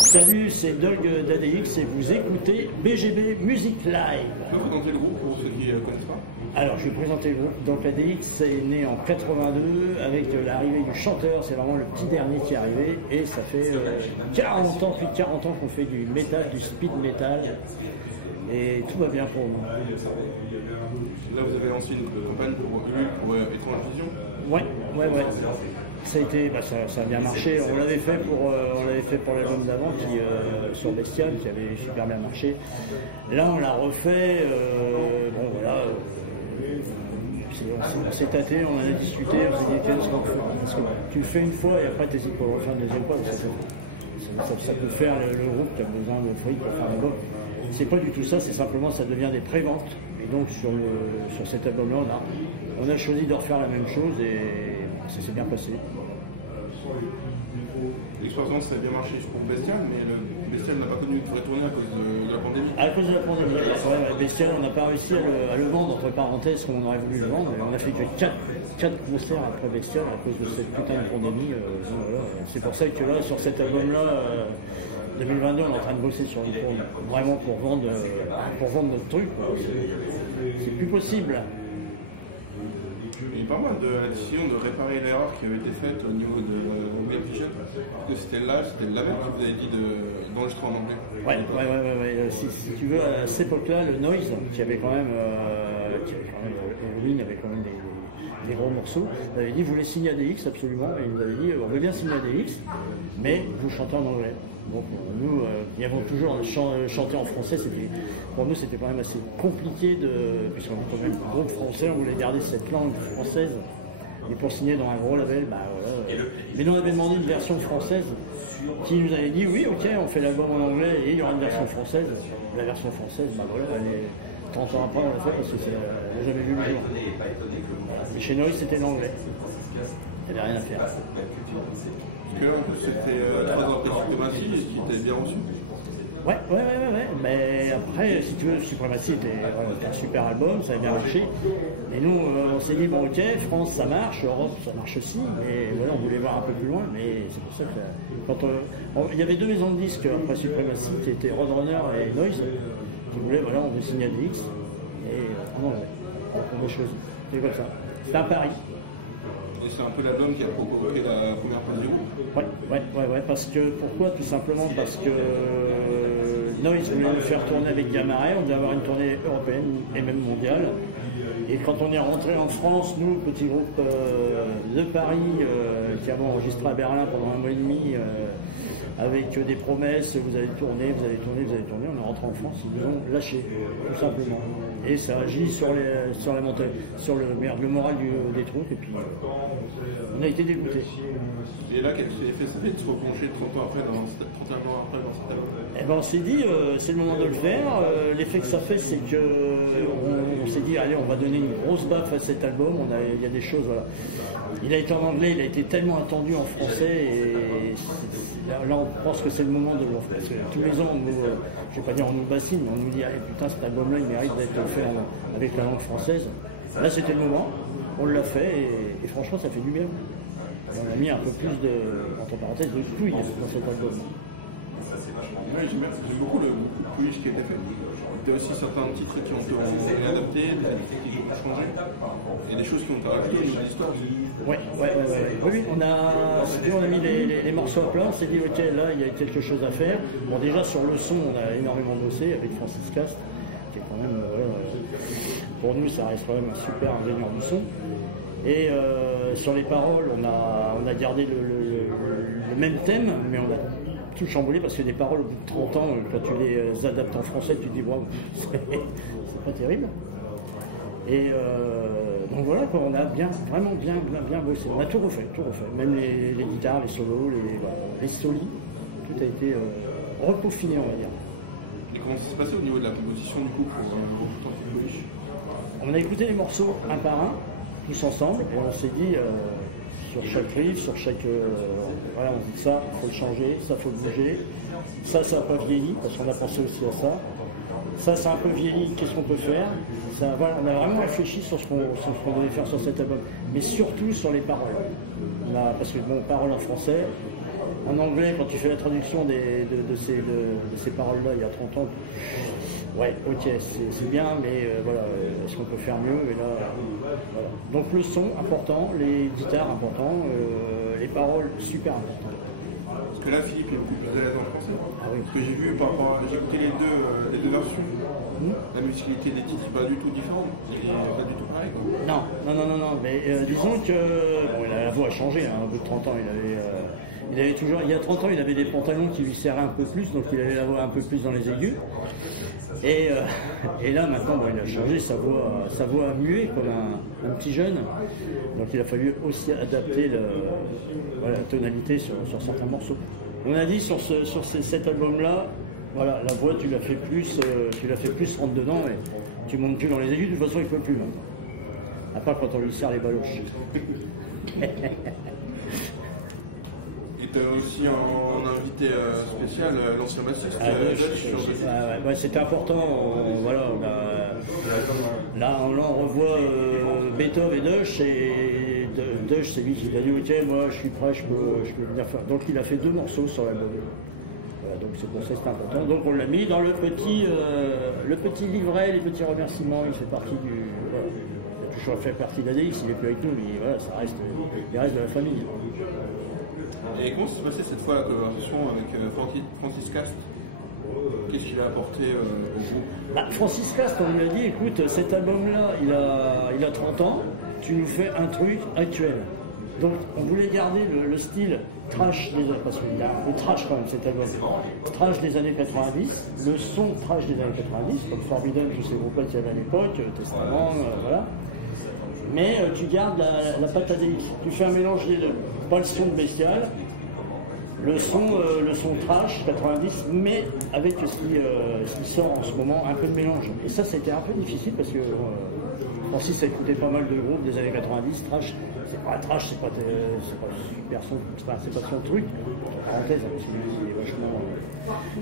Salut, c'est Doug d'ADX et vous écoutez BGB Music Live. Tu peux présenter le groupe pour ceux qui ne connaissent pas? Alors, je vais présenter le groupe. Donc, ADX est né en 82 avec l'arrivée du chanteur. C'est vraiment le petit dernier qui est arrivé. Et ça fait 40 ans, plus de 40 ans qu'on fait du métal, du speed metal. Et tout va bien pour nous. Là, vous avez lancé une campagne pour Étrange Vision. Ouais. Ça a été, ça a bien marché. On l'avait fait pour l'album d'avant sur Bestial qui avait super bien marché. Là, on l'a refait. Bon voilà. On s'est tâté, on en a discuté, on s'est dit tiens, parce que tu le fais une fois et après tu n'hésites pas à le refaire une deuxième fois, parce que ça peut faire le groupe qui a besoin de fric pour faire un album. C'est pas du tout ça, c'est simplement ça devient des pré-ventes. Et donc sur cet album-là, on a choisi de refaire la même chose et ça s'est bien passé. L'expérience a bien marché pour Bestial, mais le Bestial n'a pas connu de retourner à cause de la pandémie. À cause de la pandémie, Bestial, on n'a pas réussi à le vendre, entre parenthèses, comme on aurait voulu le vendre. On a fait que 4 concerts après Bestial à cause de cette putain de pandémie. Voilà. C'est pour ça que là, sur cet album-là, 2022, on est en train de bosser sur une tourne, vraiment pour vendre notre truc. C'est plus possible. Il y a pas mal de la décision de réparer l'erreur qui avait été faite au niveau de Black Vision, parce que c'était le label qui vous avait dit d'enregistrer en anglais. Ouais. Si tu veux, à cette époque-là, le Noise, qui avait quand même Halloween avait quand même des gros morceaux, il avait dit vous voulez signer ADX absolument, et il nous avait dit on veut bien signer ADX, mais vous chantez en anglais. Donc nous, qui avons toujours chanté en français, pour nous c'était quand même assez compliqué puisqu'on est quand même un groupe français, on voulait garder cette langue française. Et pour signer dans un gros label, voilà. Mais nous on avait demandé une version française qui nous avait dit oui ok on fait l'album en anglais et il y aura une version française. La version française, voilà, elle est 30 ans après on l'a fait parce que elle n'a jamais vu le jour. Mais chez nous c'était l'anglais. Il n'y avait rien à faire. Que c'était très impressionnant qui était bien reçu. Ouais. Mais après, si tu veux, Suprématie était un super album, ça a bien marché. Et nous, on s'est dit, bon ok, France ça marche, Europe ça marche aussi, mais voilà, on voulait voir un peu plus loin. Mais c'est pour ça que il y avait 2 maisons de disques après Suprématie qui étaient Roadrunner et Noise, qui voulaient, voilà, on veut signer ADX. Et on a choisi. C'est comme ça. C'était un pari. Et c'est un peu l'album qui a provoqué la première phase du groupe. Ouais, parce que, pourquoi? Tout simplement parce que Noise voulait nous faire tourner avec Gamma Ray, on devait avoir une tournée européenne et même mondiale. Et quand on est rentré en France, nous, petit groupe de Paris, qui avons enregistré à Berlin pendant 1 mois et demi, avec des promesses, vous allez tourner, on est rentré en France, ils nous ont lâchés, tout simplement. Et ça agit sur le moral des troupes, et puis on a été dégoûtés. Et là, quel effet ça fait de se replonger 31 ans après dans cet album? Eh ben on s'est dit, c'est le moment de le faire. L'effet que ça fait, c'est que on s'est dit, allez, on va donner une grosse baffe à cet album. Il y a des choses, voilà. Il a été en anglais, il a été tellement attendu en français, et là on pense que c'est le moment de le faire. Parce que tous les ans, je vais pas dire on nous bassine, mais on nous dit, allez, putain, cet album-là, il mérite d'être fait avec la langue française. Là, c'était le moment, on l'a fait, et franchement, ça fait du bien. Et on a mis un peu plus entre parenthèses, de couilles dans cet album. J'aime beaucoup le push qui a été fait. Il y a aussi certains titres qui ont été réadaptés, des qui ont changé, et des choses qui ont été rajoutées au niveau de l'histoire. Oui, on a mis les morceaux à plat, on s'est dit ok, là il y a quelque chose à faire. Bon, déjà sur le son, on a énormément bossé avec Francis Cast, qui est quand même, pour nous ça reste quand même un super ingénieur du son. Et sur les paroles, on a gardé le même thème, mais on a tout chamboulé parce que des paroles au bout de 30 ans, quand tu les adaptes en français, tu te dis waouh, c'est pas terrible. Et donc voilà, on a vraiment bien bossé. On a tout refait. Même les guitares, les solos, les solis, tout a été repeaufiné, on va dire. Et comment ça s'est passé au niveau de la composition du coup pour le Polish? On a écouté les morceaux un par un, tous ensemble, et on s'est dit sur chaque riff, sur chaque. Voilà, on dit ça, il faut le changer, ça faut le bouger. Ça n'a pas vieilli, parce qu'on a pensé aussi à ça. Ça, c'est un peu vieilli, qu'est-ce qu'on peut faire? Ça, voilà, on a vraiment réfléchi sur ce qu'on voulait faire sur cet album, mais surtout sur les paroles. Parce que, bon, paroles en français, en anglais, quand tu fais la traduction de ces paroles-là il y a 30 ans, ouais, ok, c'est bien, mais voilà, est-ce qu'on peut faire mieux? Et là, voilà. Donc le son, important, les guitares, important, les paroles, super important. Parce que là, Philippe est beaucoup plus à l'aise en français. Ah oui. Parce que j'ai vu, j'ai écouté les deux versions. La musicalité des titres n'est pas du tout différente. C'est pas du tout pareil. Quoi. Non, mais disons que bon, la voix a changé, hein, au bout de 30 ans, il avait toujours, il y a 30 ans, il avait des pantalons qui lui serraient un peu plus, donc il avait la voix un peu plus dans les aigus. Et là, maintenant, bon, il a changé, sa voix a mué comme un petit jeune. Donc il a fallu aussi adapter la tonalité sur certains morceaux. On a dit sur cet album-là, voilà, la voix, tu l'as fait plus rentre dedans, et tu montes plus dans les aigus, de toute façon, il ne peut plus maintenant. À part quand on lui serre les baloches. Et tu as aussi un invité spécial, l'ancien bassiste. Ouais, c'était important. Voilà, là, on revoit Beethoven et Dush, et Dush, c'est lui qui a dit ok, moi je suis prêt, je peux venir faire. Donc il a fait 2 morceaux sur l'album. Voilà, donc c'est pour ça que c'est important. Donc on l'a mis dans le petit livret, les petits remerciements. Il fait partie du. Voilà, il a toujours fait partie d'ADX, il n'est plus avec nous, mais voilà, ça reste, il reste de la famille. Et comment s'est passé cette fois la collaboration avec Francis Cast? Qu'est-ce qu'il a apporté au groupe? Francis Cast, on lui a dit, écoute, cet album-là, il a 30 ans, tu nous fais un truc actuel. Donc on voulait garder le style trash, parce qu'il y a un peu trash quand même cet album, trash des années 90, le son trash des années 90, comme Forbidden, tous ces groupes qu'il y avait à l'époque, Testament, voilà. Mais tu gardes la patte ADX, tu fais un mélange des deux, pas le son de Bestial, le son trash 90, mais avec ce qui sort en ce moment, un peu de mélange. Et ça, c'était un peu difficile parce que Francis a écouté pas mal de groupes des années 90, trash, c'est pas super son, c'est pas son truc, entre parenthèses, parce qu'il est vachement,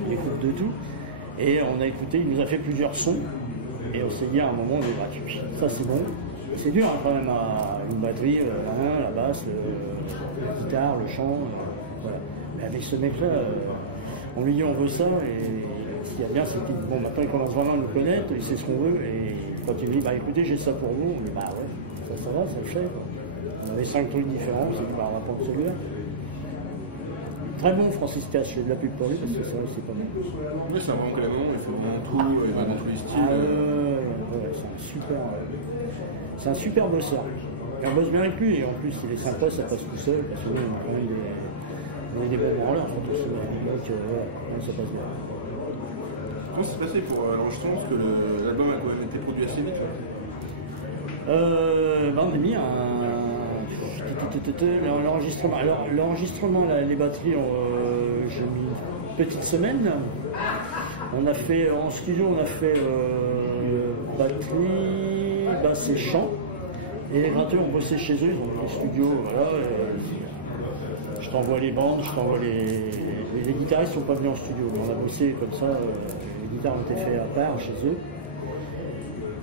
il écoute de tout. Et on a écouté, il nous a fait plusieurs sons, et on s'est dit à un moment, ça c'est bon. C'est dur hein, quand même, une batterie, la basse, la guitare, le chant, voilà. Mais avec ce mec-là, on lui dit on veut ça, et ce qu'il y a bien, c'est qu'il bon, maintenant il commence vraiment à nous connaître, il sait ce qu'on veut, et quand il me dit bah écoutez, j'ai ça pour vous, on dit bah ouais, ça va, ça le fait. On avait 5 trucs différents, c'est bah, on va prendre celui-là. Très bon Francis Cast, je fais de la pub pour lui parce que c'est vrai que c'est pas mal. Oui, c'est un bon canon, il fait dans tout, il va dans tous les styles. Ouais, c'est un super bosseur. Et on bosse bien avec lui, et en plus il est sympa, ça passe tout seul, parce que nous on a quand même des bons branleurs, donc voilà, ça passe bien. Comment c'est passé pour l'enregistrement, parce que l'album a été produit assez vite? On a mis l'enregistrement. Alors l'enregistrement, les batteries, j'ai mis une petite semaine. On a fait en studio, on a fait batterie, basse et chant. Et les gratteurs ont bossé chez eux, ils ont fait studio, voilà. Je t'envoie les bandes, je t'envoie les guitaristes sont pas venus en studio, mais on a bossé comme ça. Les guitares ont été faites à part chez eux.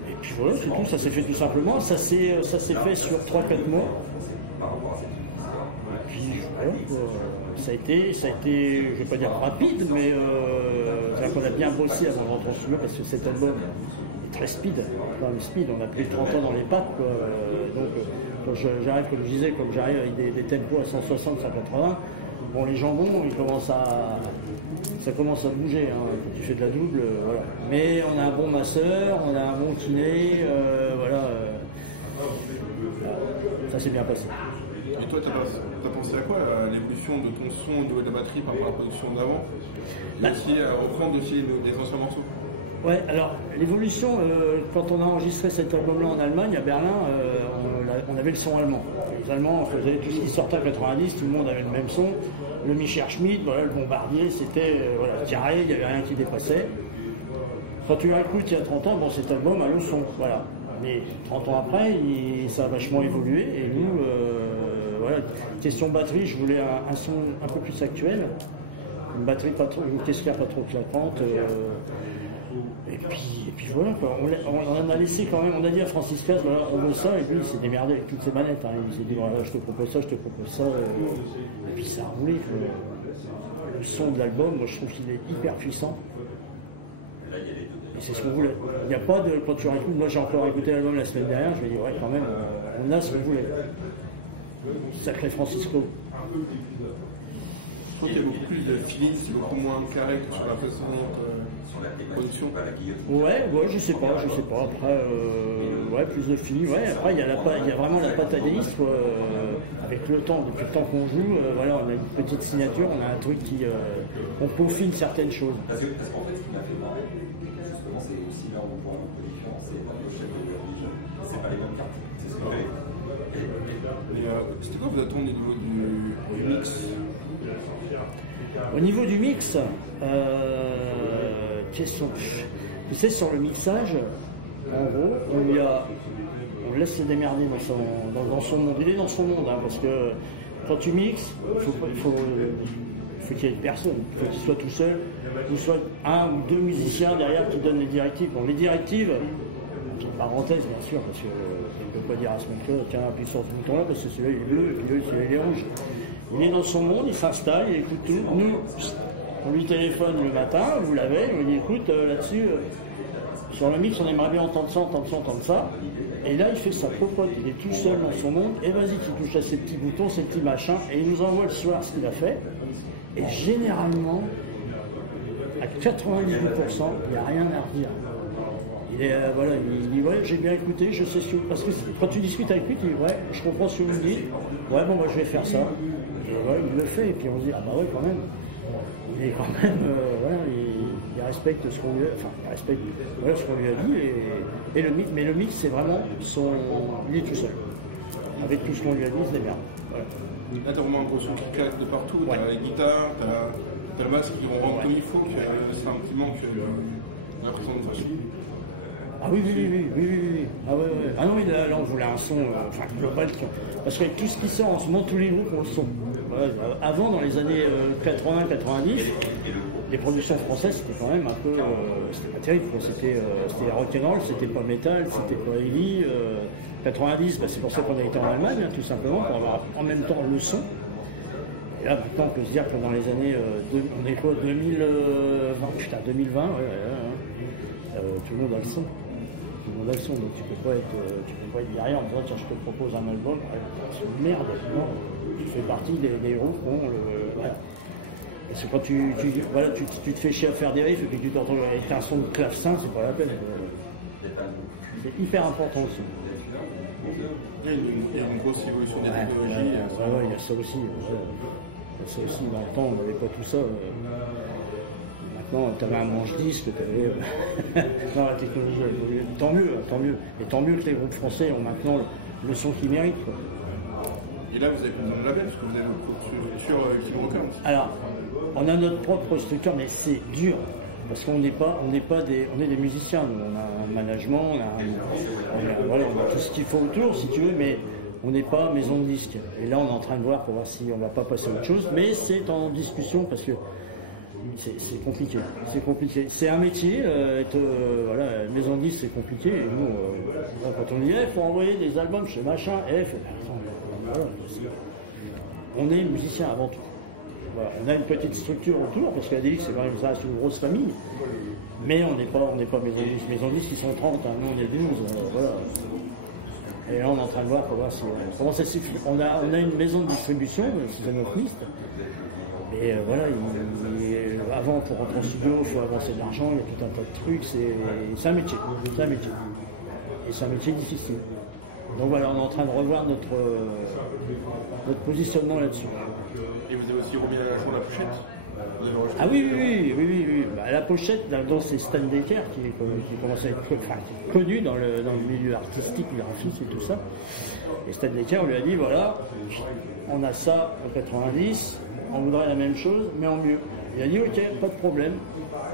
Et puis voilà, c'est tout, ça s'est fait tout simplement. Ça s'est fait sur 3-4 mois. Et puis voilà, ça a été, je vais pas dire rapide, mais on a bien bossé avant de rentrer en studio parce que cet album est très speed, quand même speed, on a plus de 30 ans dans les pattes, quoi. Donc quand j'arrive, comme je disais, comme j'arrive avec des tempos à 160, 180, bon les jambons, ça commence à bouger, hein, quand tu fais de la double, voilà. Mais on a un bon masseur, on a un bon kiné, voilà. Ça s'est bien passé. Et toi, t'as pensé à quoi l'évolution de ton son, de la batterie par rapport à la production d'avant? Et aussi à reprendre aussi des anciens morceaux? Ouais, alors l'évolution, quand on a enregistré cet album-là en Allemagne, à Berlin, on avait le son allemand. Les Allemands faisaient tout ce qui sortait en 90, tout le monde avait le même son. Le Michel Schmidt, voilà, le Bombardier, c'était carré, il n'y avait rien qui dépassait. Quand tu l'écoutes il y a 30 ans, bon, cet album a le son, voilà. Mais 30 ans après, ça a vachement évolué, et nous, voilà, question batterie, je voulais un son un peu plus actuel, une batterie pas trop, une caisse pas trop claquante. Et puis voilà, quoi. On en a laissé quand même, on a dit à Franciscas, voilà, on veut ça, et puis il s'est démerdé avec toutes ses manettes. Hein. Il s'est dit, voilà, je te propose ça, je te propose ça. Et puis ça a roulé. Le son de l'album, moi je trouve qu'il est hyper puissant. Et c'est ce qu'on voulait. Il n'y a pas de. Quand tu réécoutes, moi j'ai encore écouté l'album la semaine dernière, je me dis, ouais, quand même, on a ce qu'on voulait. Sacré Francisco. Je trouve qu'il y a beaucoup plus de feeling, c'est beaucoup moins carré que sur la précédente production. Ouais, je sais pas. Après, ouais, plus de feeling. Ouais, après, il y a vraiment la patte à délice, avec le temps, depuis le temps qu'on joue, voilà, on a une petite signature, on a un truc qui. On peaufine certaines choses. Parce qu'en fait, ce qui m'a fait marrer, justement, c'est aussi là où on voit un peu différent, c'est la pochette de Eurovision. C'est pas les mêmes cartes, c'est ce que c'était quoi vous attendez au niveau du mix? Au niveau du mix, question. Tu sais, sur le mixage, en gros, on laisse se démerder dans son monde. Il est dans son monde, hein, parce que quand tu mixes, il faut qu'il y ait personne. Il faut qu'il soit tout seul, qu'il soit un ou deux musiciens derrière qui donnent les directives. Bon, les directives, parenthèse bien sûr, parce que je ne peux pas dire à ce mec-là, tiens, appuie sur ce bouton-là, parce que celui-là il est bleu, et puis l'autre il est rouge. Il est dans son monde, il s'installe, il écoute tout. Nous, on lui téléphone le matin, vous l'avez, on lui dit écoute, là-dessus, sur le mix, on aimerait bien entendre ça. Et là, il fait sa popote, il est tout seul dans son monde, et vas-y, tu touches à ces petits boutons, ces petits machins, et il nous envoie le soir ce qu'il a fait. Et généralement, à 98%, il n'y a rien à redire. Voilà, il dit ouais, j'ai bien écouté, je sais ce que. Parce que quand tu discutes avec lui, tu dis ouais, je comprends ce que vous me dites, ouais, bon, moi je vais faire ça. Et ouais, il le fait, et puis on se dit ah bah ouais, quand même. Il est quand même, voilà, il respecte ce qu'on lui a, enfin, il respecte voilà, ce qu'on lui a dit, et mais le mix, c'est vraiment il est tout seul. Avec tout ce qu'on lui a dit, il se démerde. Voilà. Là, t'as vraiment un gros son qui claque de partout, ouais. T'as la guitare, t'as le max qui rend comme il faut, c'est un petit manque, on a l'impression de façon. Ah oui. Ah ouais. Ah non, là on voulait un son global. Parce qu'avec tout ce qui sort en ce moment, tous les groupes ont le son. Ouais, avant, dans les années 80-90, les productions françaises, c'était quand même un peu. C'était pas terrible. C'était rock'n'roll, c'était pas metal, c'était pas heavy. 90, bah, c'est pour ça qu'on a été en Allemagne, hein, tout simplement, pour avoir en même temps le son. Et là, maintenant, on peut se dire que dans les années. On est quoi 2020, tout le monde a le son. Donc tu peux pas être derrière en disant tiens je te propose un album, c'est une merde, non, tu fais partie des héros qui ont voilà. Parce que quand tu te fais chier à faire des riffs et puis tu te retrouves avec un son de clavecin, c'est pas la peine. C'est hyper important aussi. Il y a une grosse évolution des technologies. Ouais, il y a ça aussi. Dans le temps on n'avait pas tout ça. Non, tu avais un manche-disque, tu avais. Non, la technologie a évolué. Tant mieux. Et tant mieux que les groupes français ont maintenant le son qu'ils méritent. Quoi. Et là, vous avez plus de label, parce que vous avez votre structure Kid Records. Alors, on a notre propre structure, mais c'est dur. Parce qu'on n'est pas des musiciens. Nous, on a un management, on a tout ce qu'il faut autour, si tu veux, mais on n'est pas maison de disques. Et là, on est en train de voir pour voir si on ne va pas passer à autre chose. Mais c'est en discussion parce que. C'est compliqué. C'est un métier, voilà, maison de disques c'est compliqué. Et nous, quand on dit, faut envoyer des albums chez machin, voilà, on est musicien avant tout. Voilà, on a une petite structure autour, parce qu'ADX c'est quand même ça, c'est une grosse famille. Mais on n'est pas maison de disques. Maison de disques, ils sont 30, hein, nous on est 12. Voilà. Et là on est en train de voir pour voir si comment ça suffit. On a une maison de distribution, c'est notre liste. Et voilà, avant pour rentrer en studio, il faut avancer de l'argent, il y a tout un tas de trucs, c'est un métier. Et c'est un métier difficile. Donc voilà, on est en train de revoir notre positionnement là-dessus. Et vous avez aussi remis sur la pochette? Ah oui. Bah, la pochette, là-dedans, c'est Stan Decker qui commence à être connu dans le milieu artistique, graphiste et tout ça. Et Stan Decker, on lui a dit, voilà, on a ça en 90, on voudrait la même chose, mais en mieux. Il a dit, ok, pas de problème,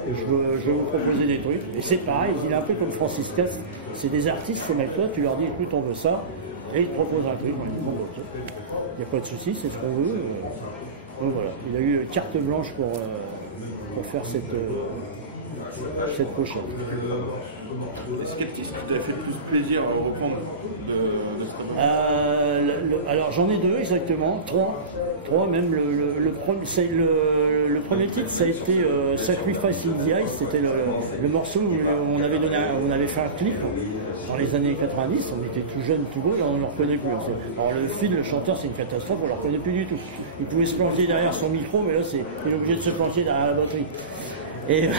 je vais vous proposer des trucs. Et c'est pareil, il est un peu comme Franciscas, c'est des artistes, ces mecs-là, tu leur dis, écoute, on veut ça, et ils te proposent un truc. On dit, bon, ok, il n'y a pas de souci, c'est ce qu'on veut. Donc voilà, il a eu carte blanche pour faire cette pochette. Est-ce qu'est-ce qui t'a fait le plus plaisir à reprendre de cette alors j'en ai deux exactement, trois même. Le premier titre, ça a été Sacrifice in the Ice, c'était le morceau où on avait fait un clip dans les années 90, on était tout jeune, tout beau, là on ne le reconnaît plus. Alors le film, le chanteur, c'est une catastrophe, on ne le reconnaît plus du tout. Il pouvait se planter derrière son micro, mais là il est obligé de se planter derrière la batterie. Et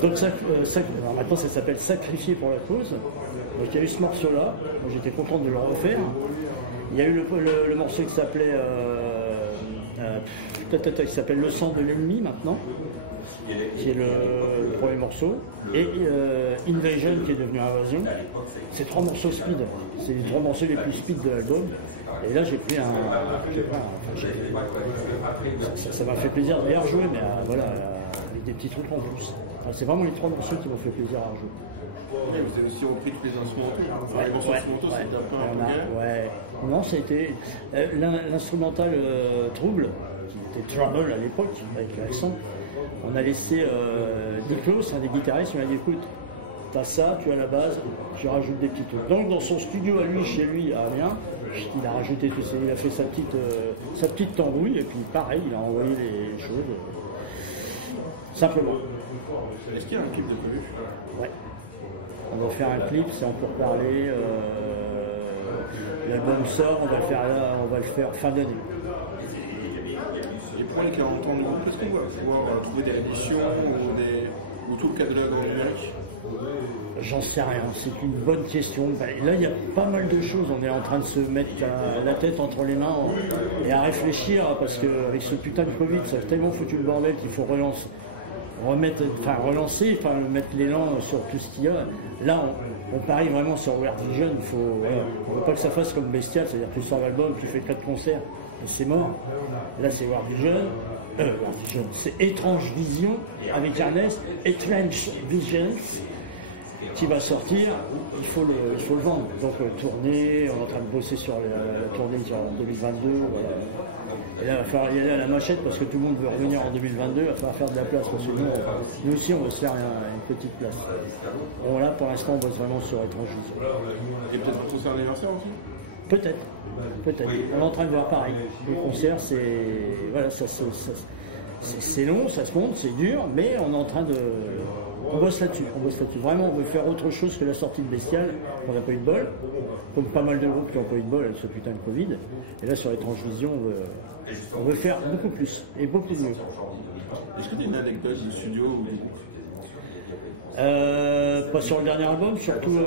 donc alors maintenant ça s'appelle Sacrifier pour la cause. Donc il y a eu ce morceau-là, j'étais content de le refaire. Il y a eu le morceau qui s'appelait qui s'appelle Le sang de l'ennemi maintenant, qui est le premier morceau, et Invasion qui est devenu Invasion. C'est 3 morceaux speed, c'est les 3 morceaux les plus speed de l'album. Et là j'ai pris ça m'a fait plaisir de les rejouer, mais voilà, avec des petits trucs en plus. Enfin, c'est vraiment les 3 morceaux qui m'ont fait plaisir à rejouer. Ouais, vous avez aussi repris tous les instrumentaux. Les morceaux instrumentaux, c'était un peu un peu ouais. Non, ça a été l'instrumental Trouble, qui était Trouble à l'époque, avec l'accent. On a laissé Dick Klaus, un des guitaristes, on a dit écoute, t'as ça, tu as la base, tu rajoutes des petits trucs. Donc dans son studio à lui, chez lui, à Amiens, il a rajouté tout ça, il a fait sa petite tambouille, et puis pareil, il a envoyé les choses. Simplement. Est-ce qu'il y a un clip de prévu? Ouais. On va faire un clip, c'est en pourparlers. L'album sort, on va le faire fin d'année. Et pour les 40 ans du groupe, est-ce qu'on va pouvoir trouver des rééditions ou tout le catalogue en numérique? J'en sais rien, c'est une bonne question. Là, il y a pas mal de choses. On est en train de se mettre la tête entre les mains et à réfléchir, parce qu'avec ce putain de Covid, ça a tellement foutu le bordel qu'il faut relancer, mettre l'élan sur tout ce qu'il y a. Là, on parie vraiment sur World Vision. On ne veut pas que ça fasse comme Bestial, c'est-à-dire que tu sors l'album, tu fais 4 concerts et c'est mort. Là, c'est World Vision, c'est Étrange Vision avec Ernest, Étrange Visions, qui va sortir. Il faut le vendre. Donc tournée, on est en train de bosser sur la tournée en 2022. Voilà. Et là, il va falloir y aller à la machette parce que tout le monde veut revenir en 2022, il va falloir faire de la place parce que nous aussi on va se faire une petite place. Bon là pour l'instant on bosse vraiment sur Étrange Vision. Et peut-être pour son anniversaire aussi? Peut-être. On est en train de voir pareil. Le concert c'est long, ça se monte, c'est dur, mais on est en train de. On bosse là-dessus. Vraiment, on veut faire autre chose que la sortie de Bestial. On n'a pas eu de bol, comme pas mal de groupes qui n'ont pas eu de bol avec ce putain de Covid. Et là, sur Étrange Vision, on veut faire beaucoup plus et beaucoup mieux. Est-ce que tu as une anecdote du studio ou des groupes? Pas sur le dernier album, surtout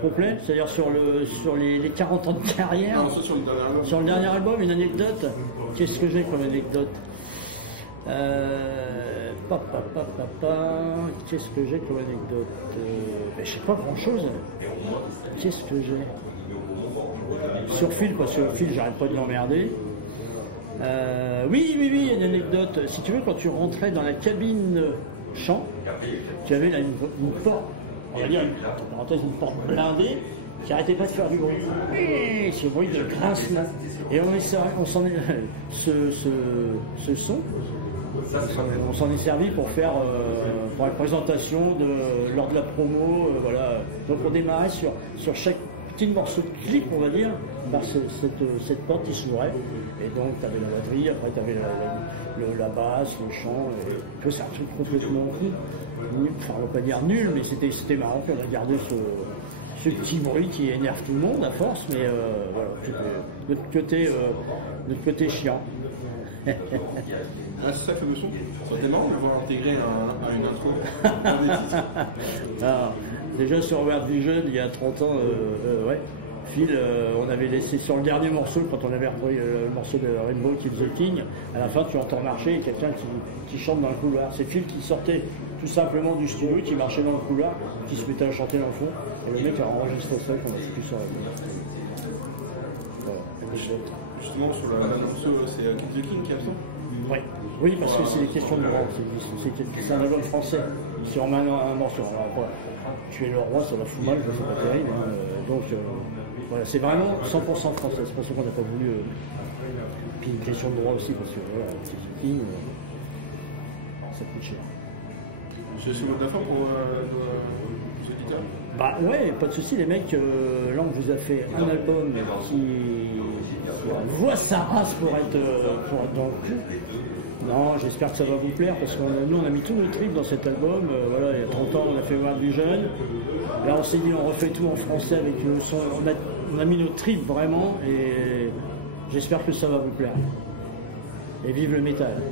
complet, c'est-à-dire sur les 40 ans de carrière. Non, ça sur le dernier album. Sur le dernier album, une anecdote. Qu'est-ce que j'ai comme anecdote? Qu'est-ce que j'ai comme anecdote? Je sais pas grand chose. Qu'est-ce que j'ai? Sur Phil, parce que Phil, j'arrête pas de l'emmerder. Oui, il y a une anecdote. Si tu veux, quand tu rentrais dans la cabine chant, tu avais là une porte, on va dire une porte blindée qui arrêtait pas de faire du bruit. Et ce bruit de grincement. Et on s'en est ce son. On s'en est servi pour faire pour la présentation lors de la promo, voilà. Donc on démarrait sur chaque petit morceau de clip, on va dire, par cette porte qui s'ouvrait. Et donc tu avais la batterie, après tu avais la basse, le chant. C'est un truc complètement nul, enfin on va pas dire nul, mais c'était marrant qu'on a gardé ce petit bruit qui énerve tout le monde à force, mais voilà, notre côté chiant. C'est ça fait le son. C'est marrant de pouvoir intégrer une intro. Alors, déjà sur World Vision, il y a 30 ans, Phil, on avait laissé sur le dernier morceau, quand on avait repris le morceau de Rainbow Kill the King, à la fin tu entends marcher quelqu'un qui chante dans le couloir. C'est Phil qui sortait tout simplement du studio, qui marchait dans le couloir, qui se mettait à chanter dans le fond, et le mec a enregistré ça qu'on a foutu sur la vie. Voilà, justement sur le morceau, c'est Kill the King qui est absent. Oui, parce que c'est des questions de droit. C'est un album français. Si on met un morceau, alors tuer le roi, ça va foutre mal, c'est pas terrible. Donc voilà, c'est vraiment 100% français. C'est pour ça qu'on n'a pas voulu. Puis une question de droit aussi, parce que voilà, c'est King, ça coûte cher. Je suis votre affaire pour nos auditeurs. Bah ouais, pas de souci, les mecs. Là, on vous a fait un album qui voit sa race pour être dans le coup. Non, j'espère que ça va vous plaire parce que nous, on a mis tous nos tripes dans cet album. Voilà, il y a 30 ans, on a fait World Vision. Là, on s'est dit, on refait tout en français avec le son. On a mis nos tripes vraiment et j'espère que ça va vous plaire. Et vive le métal.